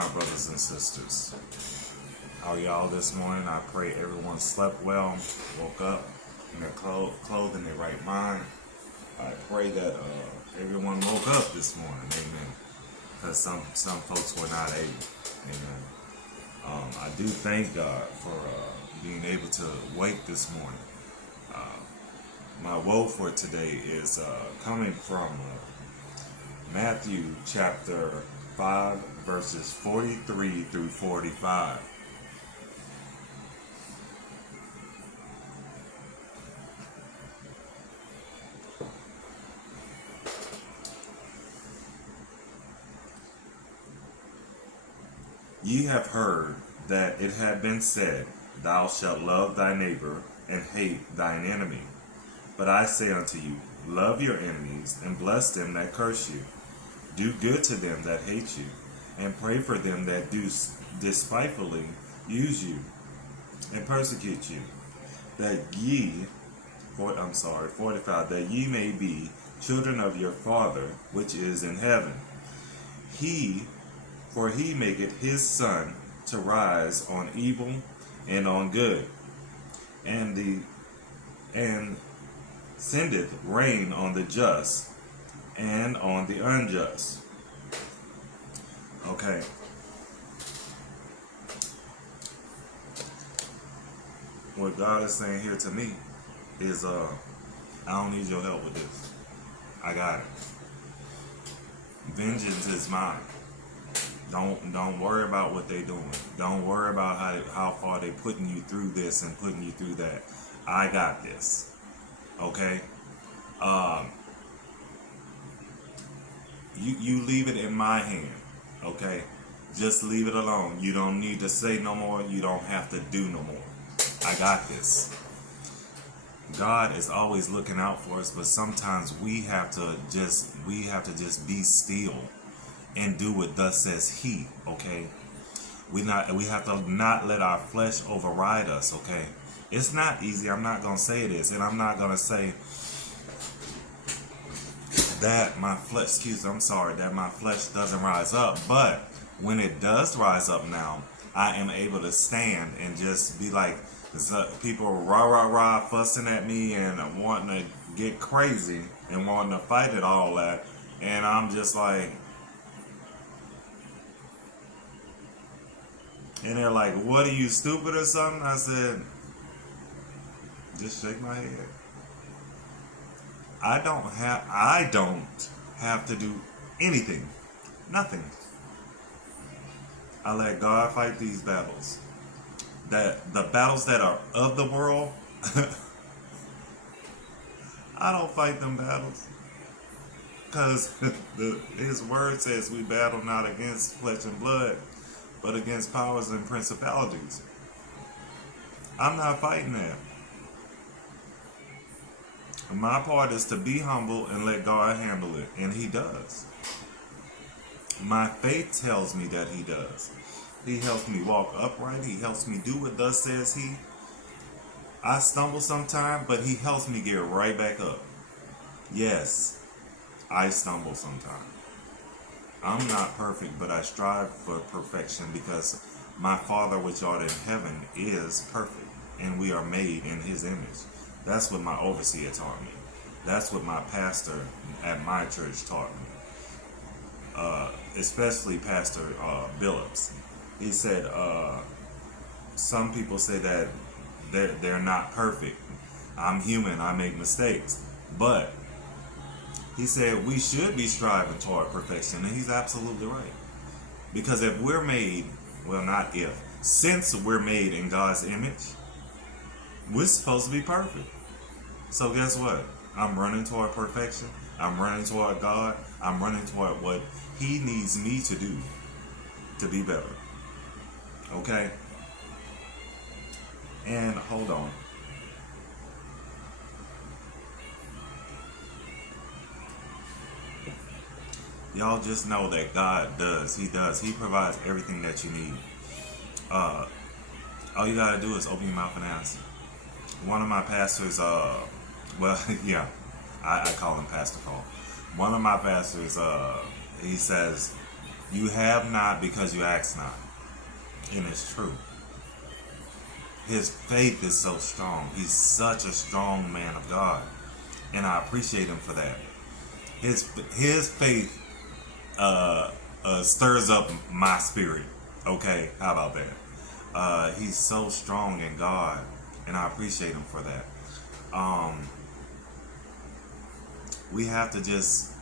my brothers and sisters. How are y'all this morning? I pray everyone slept well, woke up in their clothed in their right mind. I pray that everyone woke up this morning, amen. Because some folks were not able, amen. I do thank God for being able to wake this morning. My woe for today is coming from Matthew chapter 5, verses 43 through 45. Ye have heard that it had been said, Thou shalt love thy neighbor and hate thine enemy. But I say unto you, love your enemies and bless them that curse you. Do good to them that hate you, and pray for them that do despitefully use you and persecute you, that ye, 45, that ye may be children of your Father which is in heaven. For he maketh his sun to rise on evil and on good, and sendeth rain on the just and on the unjust. Okay. What God is saying here to me is I don't need your help with this. I got it. Vengeance is mine. Don't worry about what they doing. Don't worry about how far they putting you through this and putting you through that. I got this. Okay? You leave it in my hand. Okay? Just leave it alone. You don't need to say no more. You don't have to do no more. I got this. God is always looking out for us, but sometimes we have to just be still and do what thus says He. Okay? We have to not let our flesh override us. Okay? It's not easy. I'm not gonna say this, and I'm not gonna say that my flesh, that my flesh doesn't rise up. But when it does rise up now, I am able to stand and just be like, people rah fussing at me and wanting to get crazy and wanting to fight it all that, and I'm just like, and they're like, what are you, stupid or something? I said, just shake my head. I don't have to do anything. Nothing. I let God fight these battles. The battles that are of the world, I don't fight them battles. Because His word says we battle not against flesh and blood, but against powers and principalities. I'm not fighting that. My part is to be humble and let God handle it, and He does. My faith tells me that He does. He helps me walk upright. He helps me do what thus says He. I stumble sometimes, but He helps me get right back up. Yes, I stumble sometimes. I'm not perfect, but I strive for perfection because my Father which art in heaven is perfect, and we are made in His image. That's what my overseer taught me. That's what my pastor at my church taught me. Especially Pastor Billups. He said, some people say that they're not perfect. I'm human, I make mistakes. But he said we should be striving toward perfection, and he's absolutely right. Because if we're made, well, not if, since we're made in God's image, we're supposed to be perfect. So guess what? I'm running toward perfection. I'm running toward God. I'm running toward what He needs me to do to be better. Okay? And hold on. Y'all just know that God does. He does. He provides everything that you need. All you gotta do is open your mouth and ask. One of my pastors, yeah, I call him Pastor Cole. One of my pastors, he says, You have not because you ask not. And it's true. His faith is so strong. He's such a strong man of God. And I appreciate him for that. His faith stirs up my spirit. Okay, how about that? He's so strong in God, and I appreciate him for that. We have to just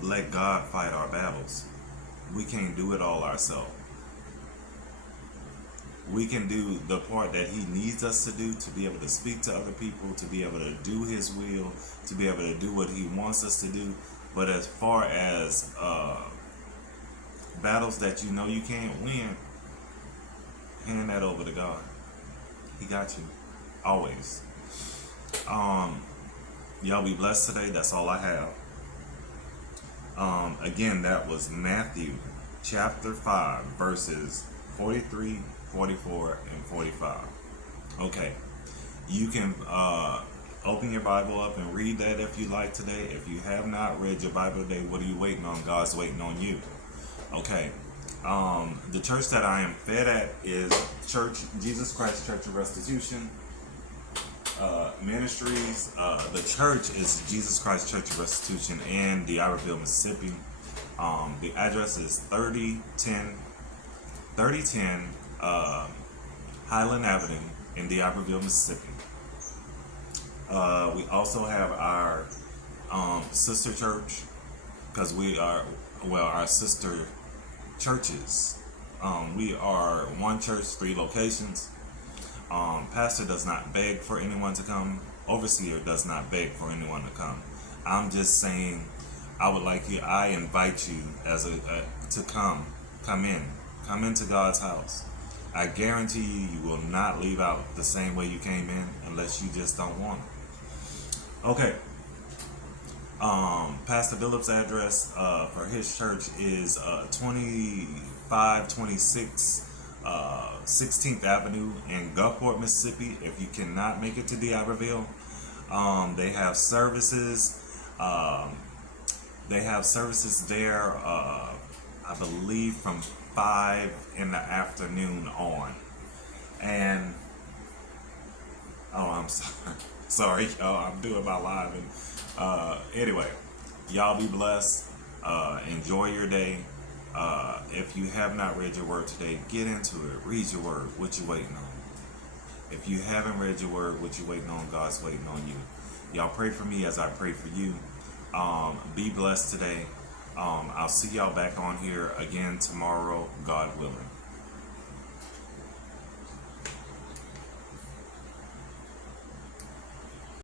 let God fight our battles. We can't do it all ourselves. We can do the part that he needs us to do, to be able to speak to other people, to be able to do his will, to be able to do what he wants us to do. But as far as battles that you know you can't win, hand that over to God. He got you. Always. Y'all be blessed today. That's all I have. Again, that was Matthew chapter 5, verses 43, 44, and 45. Okay. You can open your Bible up and read that if you like today. If you have not read your Bible today, what are you waiting on? God's waiting on you. Okay. The church that I am fed at is Jesus Christ Church of Restitution Ministries. The church is Jesus Christ Church of Restitution in D'Iberville, Mississippi. The address is 3010 Highland Avenue in D'Iberville, Mississippi. We also have our sister church, because we are, our sister churches. We are one church, 3 locations. Pastor does not beg for anyone to come. Overseer does not beg for anyone to come. I'm just saying, I invite you to come into God's house. I guarantee you will not leave out the same way you came in unless you just don't want it. Okay. Pastor Phillip's address for his church is 2526 16th Avenue in Gulfport, Mississippi. If you cannot make it to D'Iberville, they have services. There, I believe, from 5 in the afternoon on. And I'm sorry, y'all. I'm doing my live. And anyway, y'all be blessed. Enjoy your day. If you have not read your word today, get into it. Read your word. What you waiting on? If you haven't read your word, what you waiting on? God's waiting on you. Y'all pray for me as I pray for you. Be blessed today. I'll see y'all back on here again tomorrow, God willing.